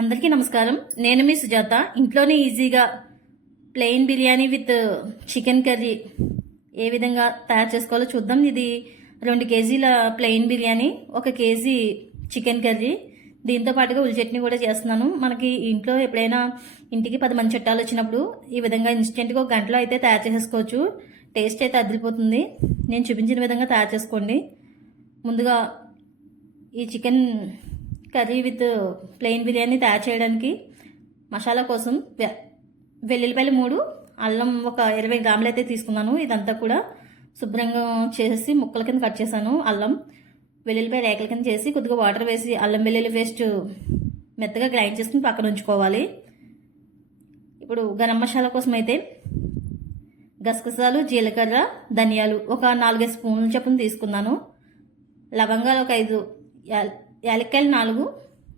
అందరికీ నమస్కారం. నేను మీ సుజాత. ఇంట్లోనే ఈజీగా plain biryani with chicken curry ఏ విధంగా తయారు చేసుకోవాలో చూద్దాం. ఇది రెండు కేజీల ప్లెయిన్ బిర్యానీ ఒక కేజీ చికెన్ కర్రీ. దీంతో పాటుగా ఉల్లి చట్నీ కూడా చేస్తున్నాను. మనకి ఇంట్లో ఎప్పుడైనా ఇంటికి పది మంది చుట్టాలు వచ్చినప్పుడు ఈ విధంగా ఇన్స్టెంట్గా ఒక గంటలో అయితే తయారు చేసేసుకోవచ్చు. టేస్ట్ అయితే అదిరిపోతుంది. నేను చూపించిన విధంగా తయారు చేసుకోండి. ముందుగా ఈ chicken curry with plain biryani తయారు చేయడానికి మసాలా కోసం వెల్లుల్లిపల్లి వెల్లుల్లిపాయలు మూడు అల్లం ఒక ఇరవై గ్రాములు అయితే తీసుకున్నాను. ఇదంతా కూడా శుభ్రంగా చేసి ముక్కల కింద కట్ చేశాను. అల్లం వెల్లుల్లిపాయ రేకల కింద చేసి కొద్దిగా వాటర్ వేసి అల్లం వెల్లుల్లి పేస్ట్ మెత్తగా గ్రైండ్ చేసుకుని పక్కన ఉంచుకోవాలి. ఇప్పుడు గరం మసాలా కోసం అయితే గసగసాలు జీలకర్ర ధనియాలు ఒక నాలుగైదు స్పూన్ల చొప్పున తీసుకున్నాను. లవంగాలు ఒక ఐదు యాలక్కాయలు నాలుగు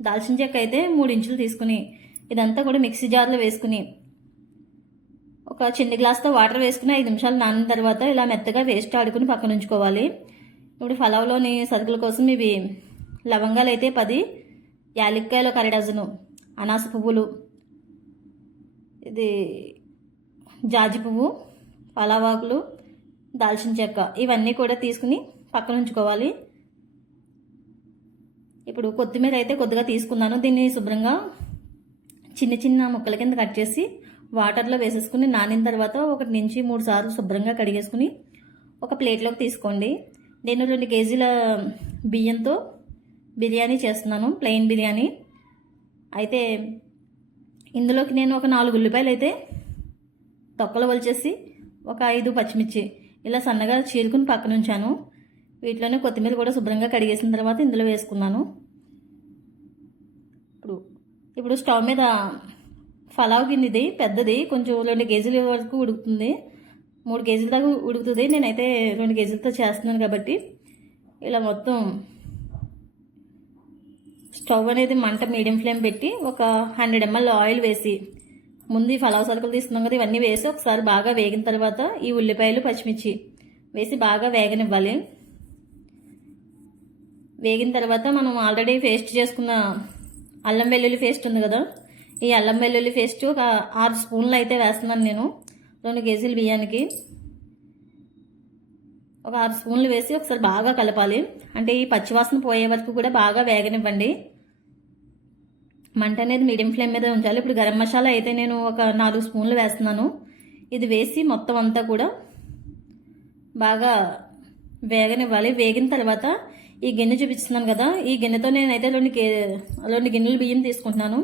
దాల్చిన చెక్క అయితే మూడు ఇంచులు తీసుకుని ఇదంతా కూడా మిక్సీ జార్లో వేసుకుని ఒక చిన్న గ్లాస్తో వాటర్ వేసుకుని ఐదు నిమిషాలు నానిన తర్వాత ఇలా మెత్తగా వేస్ట్ ఆడుకుని పక్కన ఉంచుకోవాలి. ఇప్పుడు పలావ్లోని సరుకుల కోసం ఇవి లవంగాలు అయితే పది యాలక్కాయలు ఒక అర డజను అనాస పువ్వులు ఇది జాజి పువ్వు పలావాకులు దాల్చిన చెక్క ఇవన్నీ కూడా తీసుకుని పక్కన ఉంచుకోవాలి. ఇప్పుడు కొత్తిమీర అయితే కొద్దిగా తీసుకున్నాను. దీన్ని శుభ్రంగా చిన్న చిన్న ముక్కల కింద కట్ చేసి వాటర్లో వేసేసుకుని నానిన తర్వాత ఒకటి నుంచి మూడు సార్లు శుభ్రంగా కడిగేసుకుని ఒక ప్లేట్లోకి తీసుకోండి. నేను రెండు కేజీల బియ్యంతో బిర్యానీ చేస్తున్నాను ప్లెయిన్ బిర్యానీ. అయితే ఇందులోకి నేను ఒక నాలుగు ఉల్లిపాయలు అయితే తొక్కలు వలిచేసి ఒక ఐదు పచ్చిమిర్చి ఇలా సన్నగా చీరుకుని పక్కనుంచాను. వీటిలోనే కొత్తిమీర కూడా శుభ్రంగా కడిగేసిన తర్వాత ఇందులో వేసుకున్నాను. ఇప్పుడు ఇప్పుడు స్టవ్ మీద ఫలావ్ గిన్నెది పెద్దది కొంచెం రెండు కేజీల వరకు ఉడుకుతుంది. మూడు కేజీల దాకా ఉడుకుతుంది. నేనైతే రెండు కేజీలతో చేస్తున్నాను కాబట్టి ఇలా మొత్తం స్టవ్ అనేది మంట మీడియం ఫ్లేమ్ పెట్టి ఒక హండ్రెడ్ ఎంఎల్ ఆయిల్ వేసి ముందు ఈ పలావ్ సరుకులు తీసుకున్నాం కదా ఇవన్నీ వేసి ఒకసారి బాగా వేగిన తర్వాత ఈ ఉల్లిపాయలు పచ్చిమిర్చి వేసి బాగా వేగనివ్వాలి. వేగిన తర్వాత మనం ఆల్రెడీ పేస్ట్ చేసుకున్న అల్లం వెల్లుల్లి పేస్ట్ ఉంది కదా? ఈ అల్లం వెల్లుల్లి పేస్ట్ ఒక ఆరు స్పూన్లు అయితే వేస్తున్నాను నేను. రెండు కేజీలు బియ్యానికి. ఒక ఆరు స్పూన్లు వేసి ఒకసారి బాగా కలపాలి. అంటే ఈ పచ్చివాసన పోయే వరకు కూడా బాగా వేగనివ్వండి. మంట అనేది మీడియం ఫ్లేమ్ మీద ఉంచాలి. ఇప్పుడు గరం మసాలా అయితే నేను ఒక నాలుగు స్పూన్లు వేస్తున్నాను. ఇది వేసి మొత్తం అంతా కూడా బాగా వేగనివ్వాలి. వేగిన తర్వాత ఈ గిన్నె చూపిస్తున్నాను కదా ఈ గిన్నెతో నేనైతే రెండు కే రెండు గిన్నెలు బియ్యం తీసుకుంటున్నాను.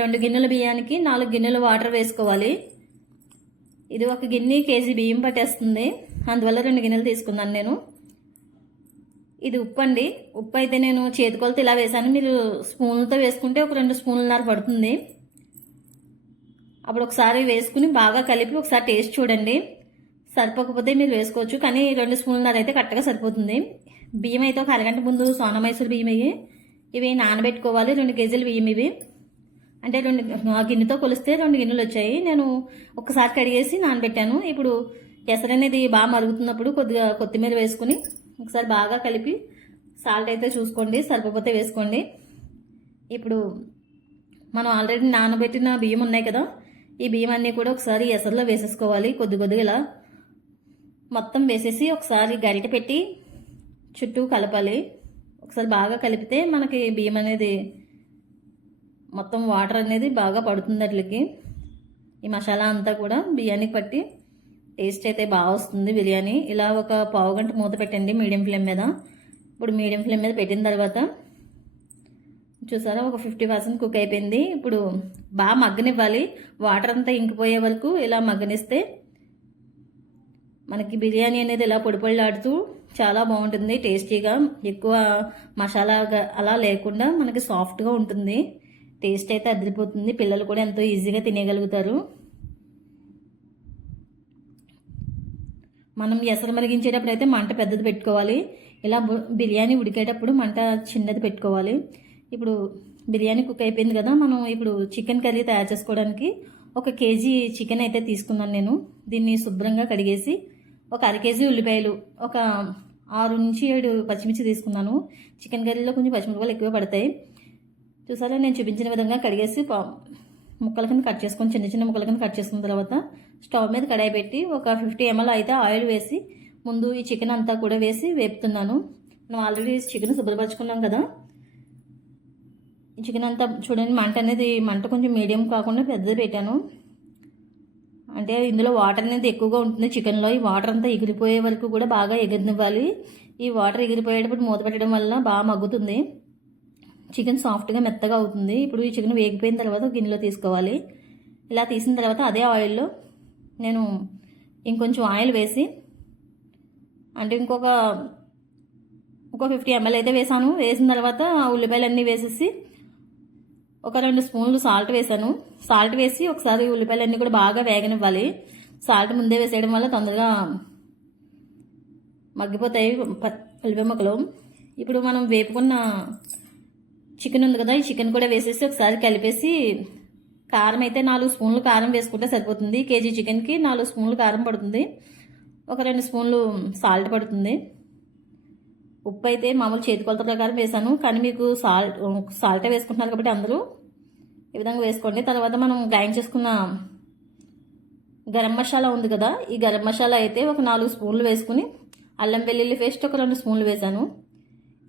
రెండు గిన్నెల బియ్యానికి నాలుగు గిన్నెలు వాటర్ వేసుకోవాలి. ఇది ఒక గిన్నె కేజీ బియ్యం పట్టేస్తుంది. అందువల్ల రెండు గిన్నెలు తీసుకున్నాను నేను. ఇది ఉప్పు అండి. ఉప్పు అయితే నేను చేతికొలతో ఇలా వేసాను మీరు స్పూన్లతో వేసుకుంటే ఒక రెండు స్పూన్లన్నర పడుతుంది. అప్పుడు ఒకసారి వేసుకుని బాగా కలిపి ఒకసారి టేస్ట్ చూడండి. సరిపోకపోతే మీరు వేసుకోవచ్చు. కానీ రెండు స్పూన్లన్నర అయితే కరెక్ట్గా సరిపోతుంది. బియ్యం అయితే ఒక అరగంట ముందు సోనా మైసూర్ బియ్యం ఇవి ఇవి నానబెట్టుకోవాలి. రెండు కేజీలు బియ్యం ఇవి. అంటే రెండు గిన్నెతో కొలిస్తే రెండు గిన్నెలు వచ్చాయి. నేను ఒకసారి కడిగేసి నానబెట్టాను. ఇప్పుడు ఎసరు అనేది బాగా మరుగుతున్నప్పుడు కొద్దిగా కొత్తిమీర వేసుకుని ఒకసారి బాగా కలిపి సాల్ట్ అయితే చూసుకోండి. సరిపోతే వేసుకోండి. ఇప్పుడు మనం ఆల్రెడీ నానబెట్టిన బియ్యం ఉన్నాయి కదా. ఈ బియ్యం అన్నీ కూడా ఒకసారి ఎసరులో వేసేసుకోవాలి. కొద్ది కొద్దిగా ఇలా మొత్తం వేసేసి ఒకసారి గరిట పెట్టి చుట్టూ కలపాలి. ఒకసారి బాగా కలిపితే మనకి బియ్యం అనేది మొత్తం వాటర్ అనేది బాగా పడుతుంది అట్లకి. ఈ మసాలా అంతా కూడా బియ్యానికి పట్టి టేస్ట్ అయితే బాగా వస్తుంది బిర్యానీ. ఇలా ఒక పావు గంట మూత పెట్టండి మీడియం ఫ్లేమ్ మీద. ఇప్పుడు మీడియం ఫ్లేమ్ మీద పెట్టిన తర్వాత చూసారా ఒక ఫిఫ్టీ పర్సెంట్ కుక్ అయిపోయింది. ఇప్పుడు బాగా మగ్గనివ్వాలి. వాటర్ అంతా ఇంకిపోయే వరకు ఇలా మగ్గనిస్తే మనకి బిర్యానీ అనేది ఇలా పొడి చాలా బాగుంటుంది టేస్టీగా. ఎక్కువ మసాలా అలా లేకుండా మనకి సాఫ్ట్గా ఉంటుంది. టేస్ట్ అయితే అదిరిపోతుంది. పిల్లలు కూడా ఎంతో ఈజీగా తినేయగలుగుతారు. మనం ఎసరు మరిగించేటప్పుడు అయితే మంట పెద్దది పెట్టుకోవాలి. ఇలా బిర్యానీ ఉడికేటప్పుడు మంట చిన్నది పెట్టుకోవాలి. ఇప్పుడు బిర్యానీ కుక్ అయిపోయింది కదా మనం ఇప్పుడు చికెన్ కర్రీ తయారు చేసుకోవడానికి ఒక కేజీ చికెన్ అయితే తీసుకున్నాను నేను. దీన్ని శుభ్రంగా కడిగేసి ఒక అర కేజీ ఉల్లిపాయలు ఒక ఆరు నుంచి ఏడు పచ్చిమిర్చి తీసుకున్నాను. చికెన్ కర్రీలో కొంచెం పచ్చిమిరపకాయలు ఎక్కువ పడతాయి. చూసారా నేను చూపించిన విధంగా కడిగేసి ముక్కల కింద కట్ చేసుకొని చిన్న చిన్న ముక్కల కింద కట్ చేసుకున్న తర్వాత స్టవ్ మీద కడాయి పెట్టి ఒక ఫిఫ్టీ ఎంఎల్ అయితే ఆయిల్ వేసి ముందు ఈ చికెన్ అంతా కూడా వేసి వేపుతున్నాను. మనం ఆల్రెడీ చికెన్ శుభ్రపరచుకున్నాం కదా. ఈ చికెన్ అంతా చూడండి మంట అనేది మంట కొంచెం మీడియం కాకుండా పెద్దది పెట్టాను. అంటే ఇందులో వాటర్ అనేది ఎక్కువగా ఉంటుంది. చికెన్లో ఈ వాటర్ అంతా ఎగిరిపోయే వరకు కూడా బాగా ఎగిరినివ్వాలి. ఈ వాటర్ ఎగిరిపోయేటప్పుడు మూత పెట్టడం వల్ల బాగా మగ్గుతుంది. చికెన్ సాఫ్ట్గా మెత్తగా అవుతుంది. ఇప్పుడు ఈ చికెన్ వేగిపోయిన తర్వాత గిన్నెలో తీసుకోవాలి. ఇలా తీసిన తర్వాత అదే ఆయిల్లో నేను ఇంకొంచెం ఆయిల్ వేసి అంటే ఇంకొక ఒక ఫిఫ్టీ ఎంఎల్ అయితే వేసాను. వేసిన తర్వాత ఉల్లిపాయలు అన్నీ వేసేసి ఒక రెండు స్పూన్లు సాల్ట్ వేసాను. సాల్ట్ వేసి ఒకసారి ఉల్లిపాయలు అన్నీ కూడా బాగా వేగనివ్వాలి. సాల్ట్ ముందే వేసేయడం వల్ల తొందరగా మగ్గిపోతాయి ఉల్లిపాయ ముక్కలు. ఇప్పుడు మనం వేపుకున్న చికెన్ ఉంది కదా ఈ చికెన్ కూడా వేసేసి ఒకసారి కలిపేసి కారం అయితే నాలుగు స్పూన్లు కారం వేసుకుంటే సరిపోతుంది. కేజీ చికెన్కి నాలుగు స్పూన్లు కారం పడుతుంది. ఒక రెండు స్పూన్లు సాల్ట్ పడుతుంది. ఉప్పు అయితే మామూలు చేతి కొలత ప్రకారం వేసాను కానీ మీకు సాల్ట్ సాల్ట్ వేసుకుంటున్నారు కాబట్టి అందరూ ఈ విధంగా వేసుకోండి. తర్వాత మనం గ్రైండ్ చేసుకున్న గరం మసాలా ఉంది కదా ఈ గరం మసాలా అయితే ఒక నాలుగు స్పూన్లు వేసుకుని అల్లం వెల్లుల్లి పేస్ట్ ఒక రెండు స్పూన్లు వేసాను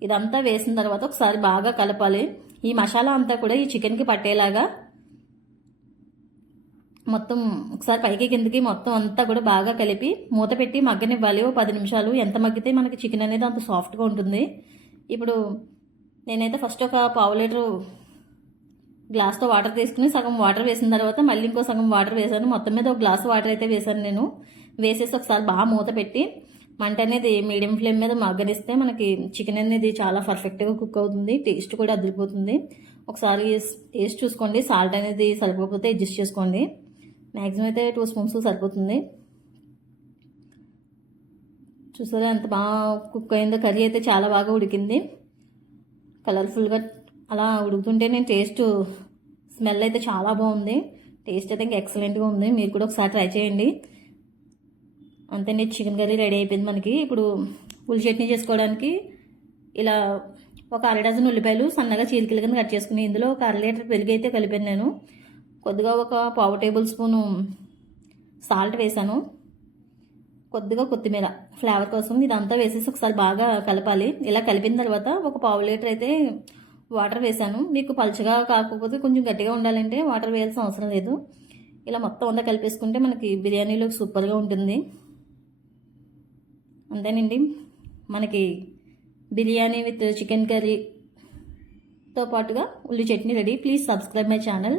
ఇదంతా వేసిన తర్వాత ఒకసారి బాగా కలపాలి. ఈ మసాలా అంతా కూడా ఈ చికెన్కి పట్టేలాగా మొత్తం ఒకసారి పైకి కిందకి మొత్తం అంతా కూడా బాగా కలిపి మూత పెట్టి మగ్గనివ్వాలి. ఓ పది నిమిషాలు. ఎంత మగ్గితే మనకి చికెన్ అనేది అంత సాఫ్ట్గా ఉంటుంది. ఇప్పుడు నేనైతే ఫస్ట్ ఒక పావు లీటరు గ్లాస్తో వాటర్ తీసుకుని సగం వాటర్ వేసిన తర్వాత మళ్ళీ ఇంకో సగం వాటర్ వేసాను. మొత్తం మీద ఒక గ్లాస్ వాటర్ అయితే వేసాను నేను. వేసేసి ఒకసారి బాగా మూత పెట్టి మంట అనేది మీడియం ఫ్లేమ్ మీద మగ్గనిస్తే మనకి చికెన్ అనేది చాలా పర్ఫెక్ట్గా కుక్ అవుతుంది. టేస్ట్ కూడా అదిరిపోతుంది. ఒకసారి టేస్ట్ చూసుకోండి. సాల్ట్ అనేది సరిపోకపోతే అడ్జస్ట్ చేసుకోండి. మ్యాక్సిమం అయితే టూ స్పూన్స్ సరిపోతుంది. చూసారా ఎంత బాగా కుక్ అయిందో కర్రీ అయితే చాలా బాగా ఉడికింది. కలర్ఫుల్గా అలా ఉడుకుతుంటే నేను టేస్ట్ స్మెల్ అయితే చాలా బాగుంది. టేస్ట్ అయితే ఇంకా ఎక్సలెంట్గా ఉంది. మీరు కూడా ఒకసారి ట్రై చేయండి. అంతే చికెన్ కర్రీ రెడీ అయిపోయింది మనకి. ఇప్పుడు ఉల్లి చట్నీ చేసుకోవడానికి ఇలా ఒక అర డజన్ ఉల్లిపాయలు సన్నగా చీలికల కింద కట్ చేసుకుని ఇందులో ఒక అర లీటర్ పెరుగు అయితే కలిపాను నేను. కొద్దిగా ఒక పావు టేబుల్ స్పూను సాల్ట్ వేసాను. కొద్దిగా కొత్తిమీర ఫ్లేవర్ కోసం ఇదంతా వేసేసి ఒకసారి బాగా కలపాలి. ఇలా కలిపిన తర్వాత ఒక పావు లీటర్ అయితే వాటర్ వేసాను. మీకు పలుచగా కాకపోతే కొంచెం గట్టిగా ఉండాలంటే వాటర్ వేయాల్సిన అవసరం లేదు. ఇలా మొత్తం అంతా కలిపేసుకుంటే మనకి బిర్యానీలో సూపర్గా ఉంటుంది. అంతేనండి. మనకి బిర్యానీ విత్ చికెన్ కర్రీతో పాటుగా ఉల్లి chutney ready. Please subscribe my channel.